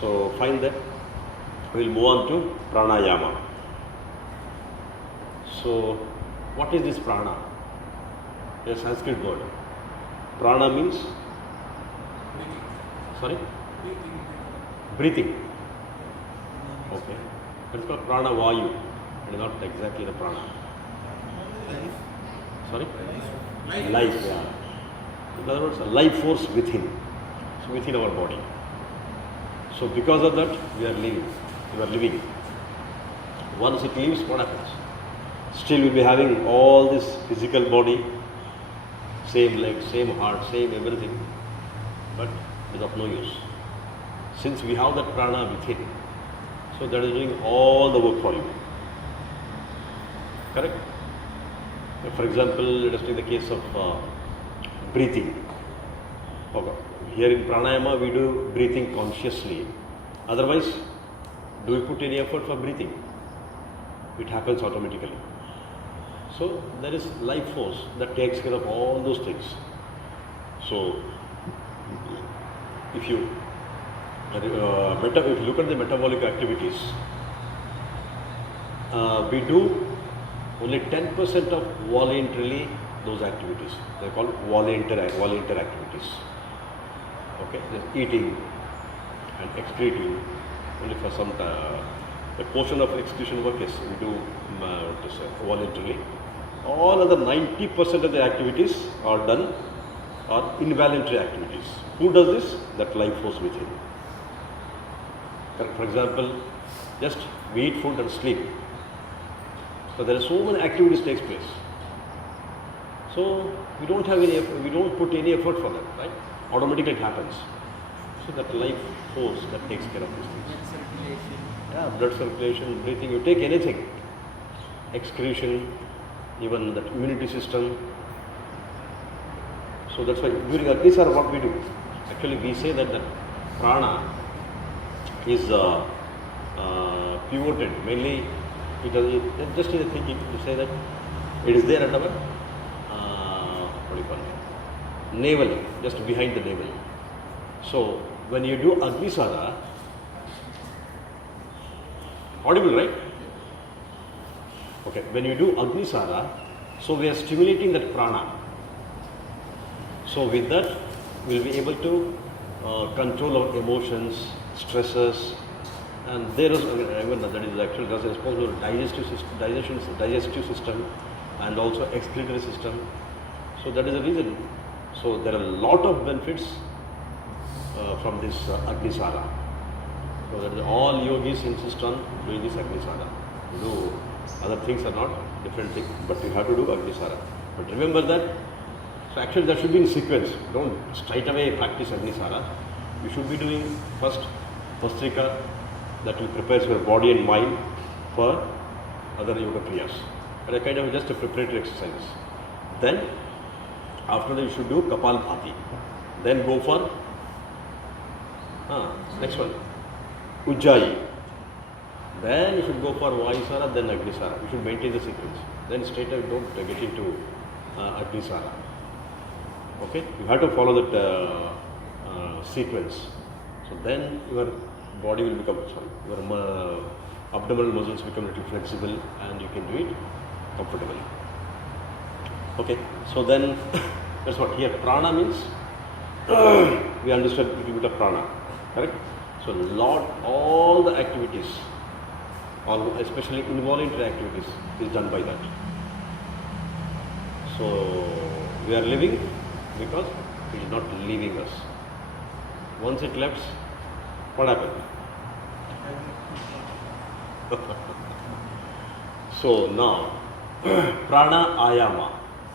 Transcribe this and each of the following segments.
So find that. We will move on to pranayama. So what is this prana? A Sanskrit word. Prana means, sorry, breathing. Okay, it's called prana vayu. It is not exactly the prana. Sorry, life. Yeah. In other words, a life force within, so within our body. So because of that, we are living. We are living. Once it leaves, what happens? Still, we'll be having all this physical body, same legs, same heart, same everything, but it is of no use. Since we have that prana within, so that is doing all the work for you. Correct? For example, let us take the case of breathing. Okay. Here in pranayama, we do breathing consciously. Otherwise, do we put any effort for breathing? It happens automatically. So there is life force that takes care of all those things. So if you look at the metabolic activities, we do only 10% of voluntarily those activities. They are called volunteer activities. Okay, just eating and excreting only for some time. The portion of excretion work is we do voluntarily. All other 90% of the activities are done are involuntary activities. Who does this? That life force within. For example, just we eat food and sleep. So there are so many activities takes place. So we don't have any effort, we don't put any effort for that, right? Automatically it happens. So that life force that takes care of these things. Blood circulation. Yeah, blood circulation, breathing, you take anything. Excretion, even that immunity system. So that's why during Agnisara what we do. Actually we say that the prana is pivoted, mainly just in the thinking to say that it is there at our what do you call it? Navel, just behind the navel. So when you do Agnisara, audible, right? Okay, when you do Agnisara, so we are stimulating that prana. So with that, we will be able to control our emotions, stresses, and there is even that is actually responsible for digestive system and also excretory system. So that is the reason. So there are a lot of benefits from this Agnisara. So that is all yogis insist on doing this Agnisara. Do other things are not different things, but you have to do Agnisara. But remember that. So actually that should be in sequence. Don't straight away practice Agnisara. You should be doing first Vastrika, that will prepare your body and mind for other yoga priyas. And a kind of just a preparatory exercise. Then after that you should do Kapalbhati. Then go for next one, Ujjayi. Then you should go for Vayusara, then Agnisara. You should maintain the sequence. Then straight away don't get into Agnisara. Okay? You have to follow that sequence. So then your body will become, your abdominal muscles become a little flexible and you can do it comfortably. Okay? So then, that's what here prana means. We understood a little bit of prana. Correct? So all the activities, especially involuntary activities, is done by that. So we are living because it is not leaving us. Once it left, what happened? So now, pranayama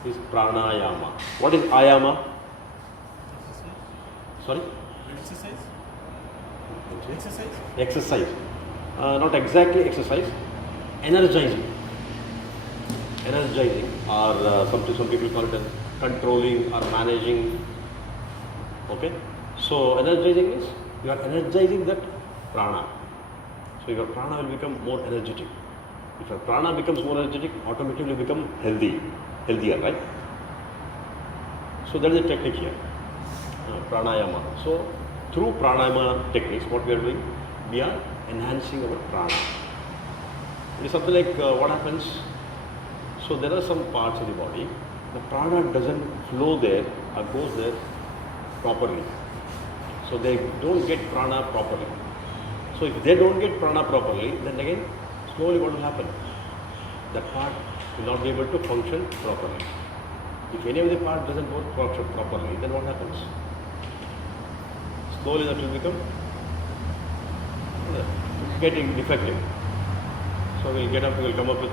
is pranayama. What is ayama? Sorry? Exercise. Not exactly exercise. Energizing. Or some people call it as controlling or managing. Okay? So energizing is you are energizing that prana. So your prana will become more energetic. If your prana becomes more energetic, automatically become healthier, right? So that is the technique here. Pranayama. So through pranayama techniques, what we are doing, we are enhancing our prana. It is something like what happens. So there are some parts of the body, the prana doesn't flow there or goes there properly. So they don't get prana properly. So if they don't get prana properly, then again, slowly what will happen? That part will not be able to function properly. If any of the part doesn't work properly, then what happens? Slowly that will become getting defective. So we'll come up with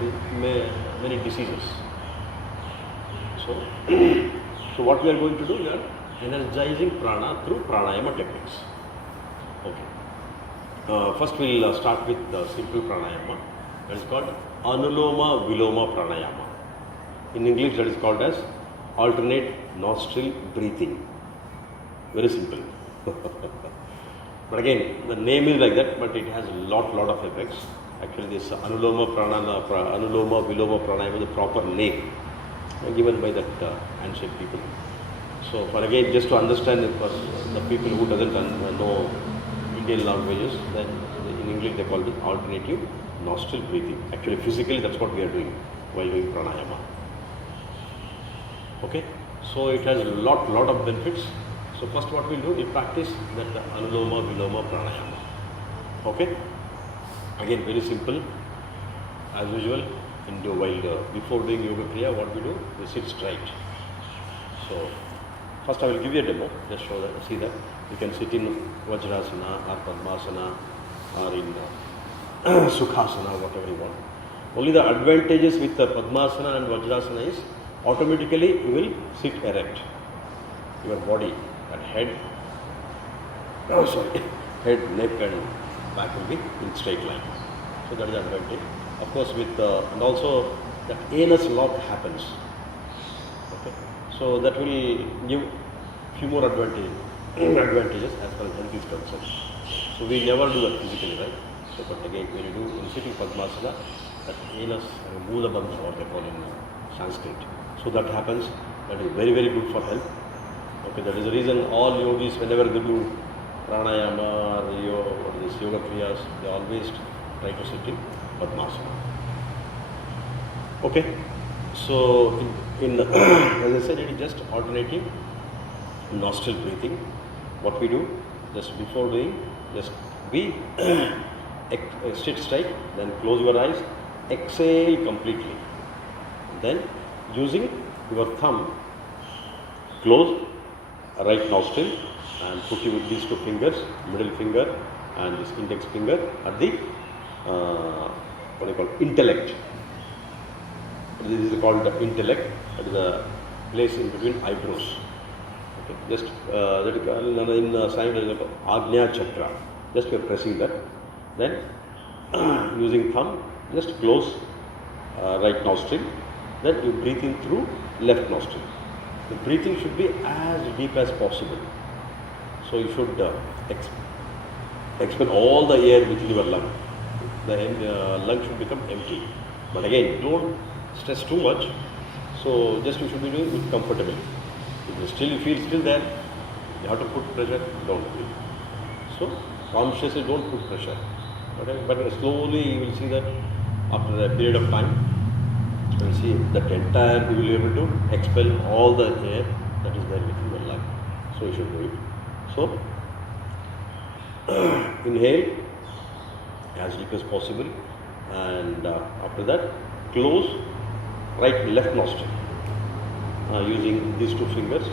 many diseases. So, so what we are going to do, we are energizing prana through pranayama techniques. Okay. First we'll start with the simple pranayama. That is called Anuloma Viloma Pranayama. In English that is called as alternate nostril breathing. Very simple. But again, the name is like that, but it has a lot of effects. Actually, this Anuloma Viloma Pranayama is the proper name given by that ancient people. So, for again, just to understand it for the people who doesn't know Indian languages, then in English they call it alternative nostril breathing. Actually, physically, that's what we are doing while doing pranayama. Okay, so it has a lot of benefits. So first what we'll do, we practice that Anuloma Viloma Pranayama. Okay, again very simple. As usual, before doing yoga kriya, what we do, we sit straight. So first I will give you a demo, just show that, see that. You can sit in Vajrasana or Padmasana or in Sukhasana, whatever you want. Only the advantages with the Padmasana and Vajrasana is automatically you will sit erect. Your body and head, head, neck and back will be in straight line. So that is the advantage. Of course, and also that anus lock happens. Okay, so that will give few more advantages as far as health is concerned. So we never do that physically, right? So, but again, when you do in sitting Padmasana, that anus and Moola Bandha, what they call in Sanskrit. So that happens. That is very good for health. Okay, that is the reason all yogis, whenever they do pranayama or this yoga kriyas, they always try to sit in Padmasana. Okay, so in as I said, it is just alternating nostril breathing. What we do, just before doing, just be sit straight, then close your eyes, exhale completely. Then using your thumb, close right nostril and put with these two fingers, middle finger and this index finger at the what do you call intellect. This is called the intellect. That is the place in between eyebrows. Okay, just that in the sign there is Agnya Chakra. Just you are pressing that. Then using thumb, just close right nostril. Then you breathe in through left nostril. The breathing should be as deep as possible. So you should expel all the air within your lung. The lung should become empty. But again, don't stress too much. So just you should be doing it comfortably. If you feel still there, you have to put pressure, don't do it. So consciously don't put pressure. Okay? But slowly you will see that after a period of time, you will see that entire, you will be able to expel all the air that is there within your lung. So you should do it. So inhale as deep as possible, and after that close right left nostril using these two fingers.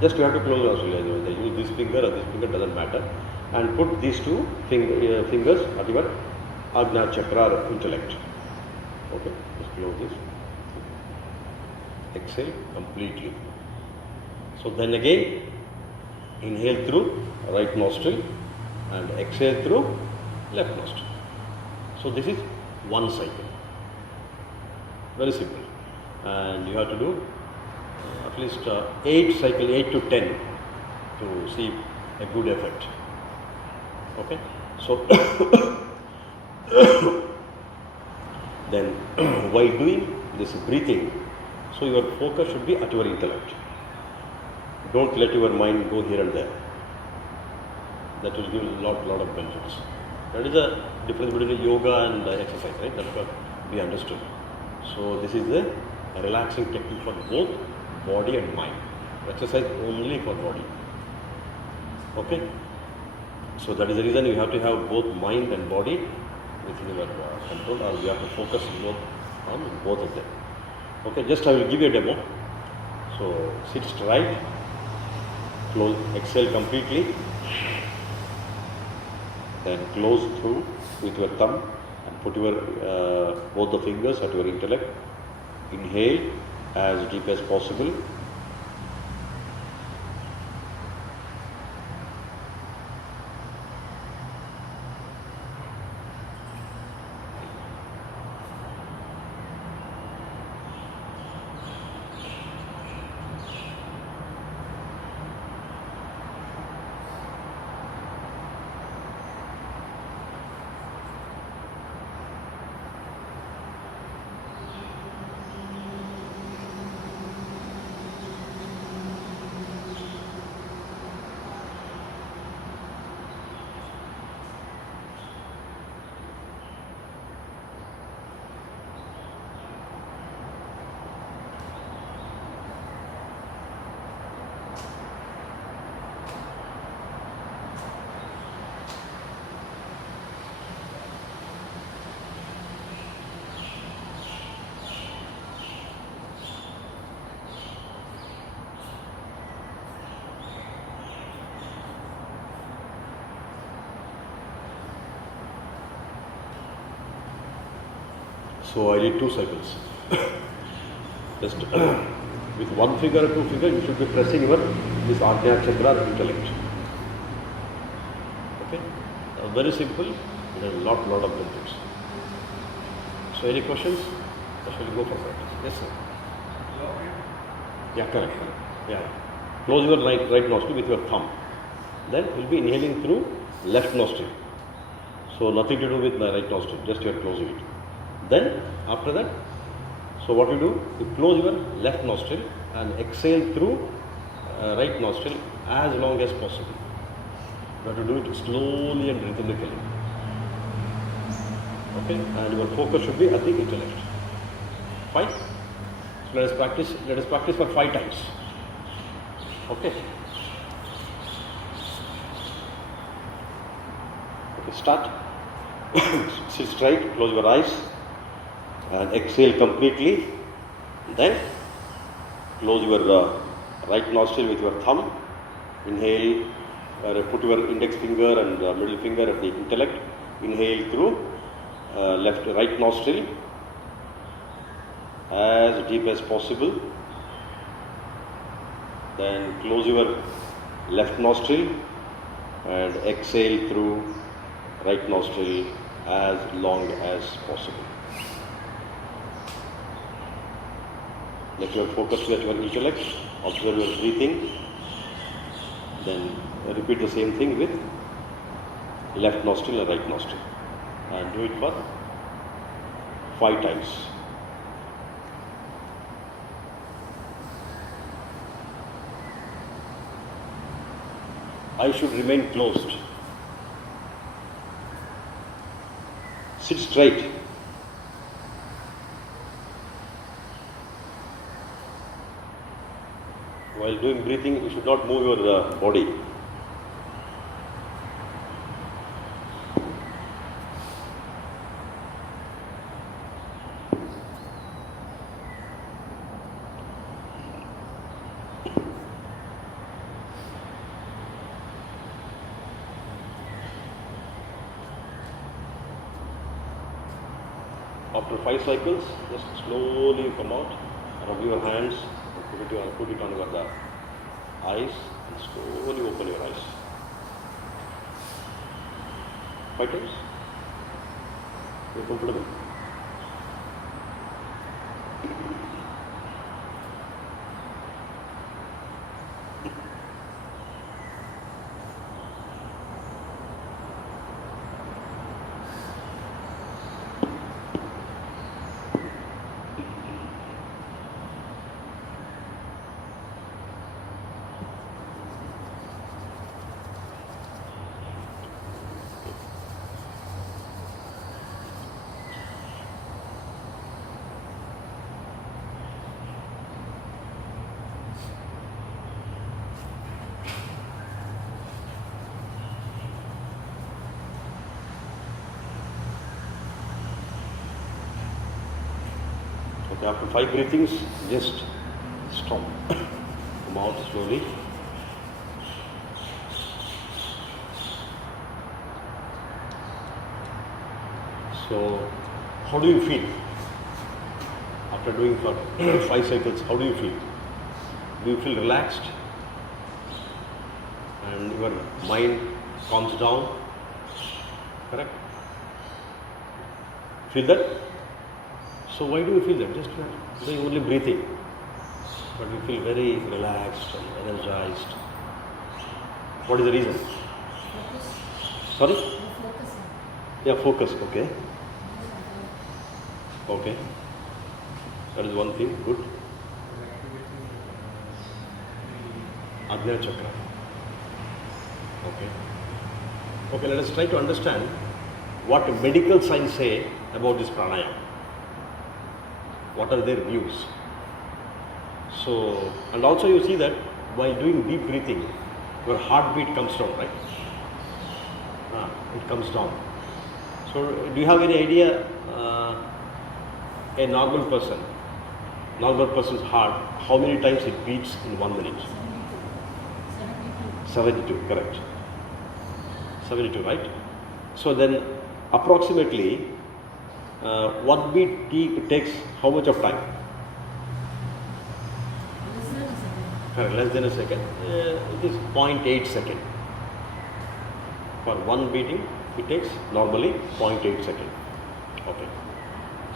Just you have to close nostril. They use this finger or this finger, doesn't matter, and put these two fingers at your Agnya Chakra or intellect. Okay, just close this. Exhale completely. So then again, inhale through right nostril and exhale through left nostril. So this is one cycle. Very simple. And you have to do at least 8 to 10 to see a good effect. Okay. So then while doing this breathing, so your focus should be at your intellect. Don't let your mind go here and there. that will give a lot of benefits. That is the difference between yoga and exercise, right? That's what we understood. So this is a relaxing technique for both body and mind. Exercise only for body. Okay? So that is the reason you have to have both mind and body within your control, or you have to focus on both of them. Okay, just I will give you a demo. So sit straight, close, exhale completely, then close through with your thumb and put your both the fingers at your intellect. Inhale as deep as possible. So I did 2 cycles. Just with one finger or 2 fingers, you should be pressing your this Ajna Chandra intellect. Okay? Very simple, and a lot of benefits. So any questions? Or shall we go for practice? Yes, sir. Yeah, correct. Yeah. Close your right nostril with your thumb. Then you will be inhaling through left nostril. So nothing to do with the right nostril, just you are closing it. Then after that, so what you do, you close your left nostril and exhale through right nostril as long as possible. You have to do it slowly and rhythmically. Okay, and your focus should be at the intellect. Fine. So let us practice for 5 times. Okay. Okay, start. Sit straight, close your eyes and exhale completely. Then close your right nostril with your thumb. Inhale, put your index finger and middle finger at the intellect. Inhale through right nostril as deep as possible. Then close your left nostril and exhale through right nostril as long as possible. Let your focus be at your intellect, observe your breathing, then repeat the same thing with left nostril and right nostril, and do it for 5 times. Eyes should remain closed. Sit straight. While doing breathing, you should not move your body. After 5 cycles, just slowly come out, rub your hands, put it on your eyes, and slowly open your eyes. 5 times. You're comfortable. Okay, after 5 breathings, just stop. Come out slowly. So, how do you feel? After doing for 5 cycles, how do you feel? Do you feel relaxed? And your mind calms down? Correct? Feel that? So why do you feel that? Just doing only breathing. But you feel very relaxed and energized. What is the reason? Focus. Sorry? Focus. Yeah, focus. Okay. Okay. That is one thing. Good. Ajna Chakra. Okay. Okay, let us try to understand what medical science say about this pranayama. What are their views? So, and also you see that while doing deep breathing, your heartbeat comes down, right? It comes down. So, do you have any idea a normal person's heart, how many times it beats in 1 minute? 72, correct. 72, right? So then approximately 1 beat takes how much of time? Correct, less than a second. It is 0.8 second. For 1 beating, it takes normally 0.8 second. Okay.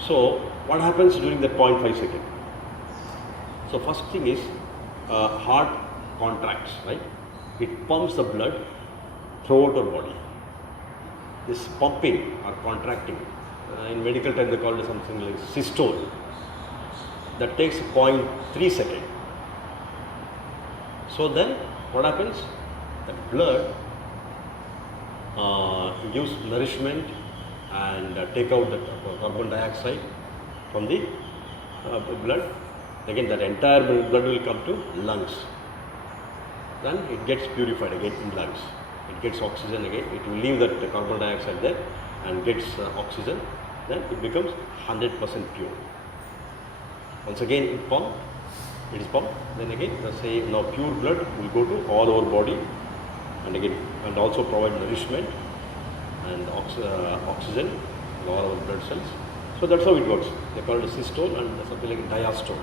So what happens during that 0.5 second? So first thing is heart contracts, right? It pumps the blood throughout our body. This pumping or contracting, in medical term they call it something like systole. That takes 0.3 second. So then what happens? That blood gives nourishment and take out the carbon dioxide from the blood. Again, that entire blood will come to lungs. Then it gets purified again in lungs. It gets oxygen again. It will leave that carbon dioxide there and gets oxygen. Then it becomes 100% pure. Once again it is pumped. Then again, let's say now pure blood will go to all over body, and again and also provide nourishment and oxygen in all our blood cells. So that's how it works. They call it a systole and something like a diastole.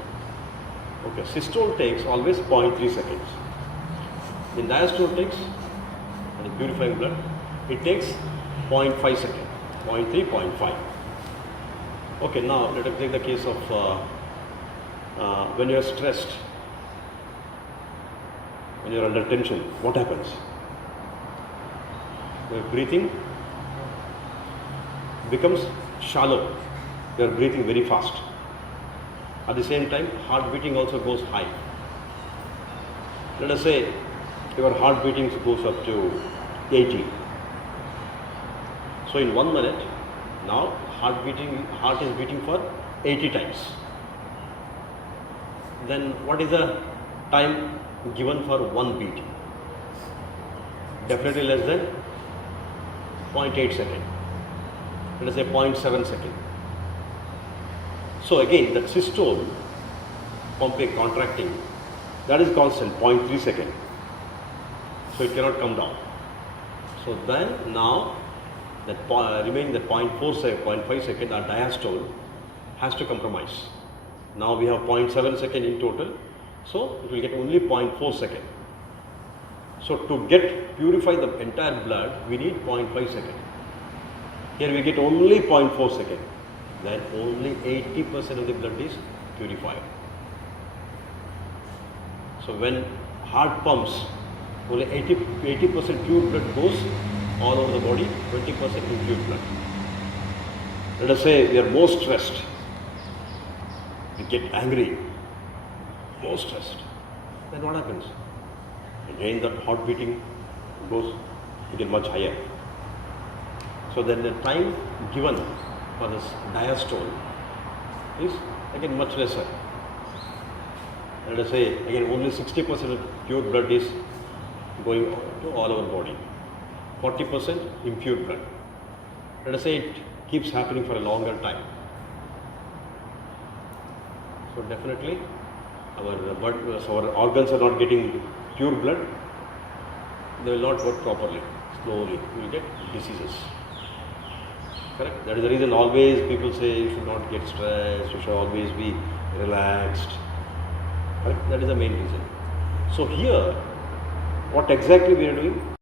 Okay, systole takes always 0.3 seconds. In diastole takes, the purifying blood, it takes 0.5 seconds, 0.3, 0.5. Okay, now let us take the case of when you are stressed, when you are under tension, what happens? Your breathing becomes shallow. You are breathing very fast. At the same time, heart beating also goes high. Let us say your heart beating goes up to 80. So in 1 minute, now heart is beating for 80 times. Then what is the time given for 1 beat? Definitely less than 0.8 second. Let us say 0.7 second. So again, that systole, pumping, contracting, that is constant, 0.3 second. So it cannot come down. So then now that remaining the 0.5 second, our diastole has to compromise. Now we have 0.7 second in total, so it will get only 0.4 second. So to purify the entire blood, we need 0.5 second. Here we get only 0.4 second. Then only 80% of the blood is purified. So when heart pumps, only 80% pure blood goes all over the body, 20% impure blood. Let us say we are more stressed. We get angry, more stressed. Then what happens? Again, the heart beating goes again much higher. So then the time given for this diastole is again much lesser. Let us say again only 60% of pure blood is going to all over body, 40% impure blood. Let us say it keeps happening for a longer time. So definitely our organs are not getting pure blood, they will not work properly. Slowly you will get diseases. Correct? That is the reason always people say you should not get stressed, you should always be relaxed. Correct? That is the main reason. So here, what exactly we are doing?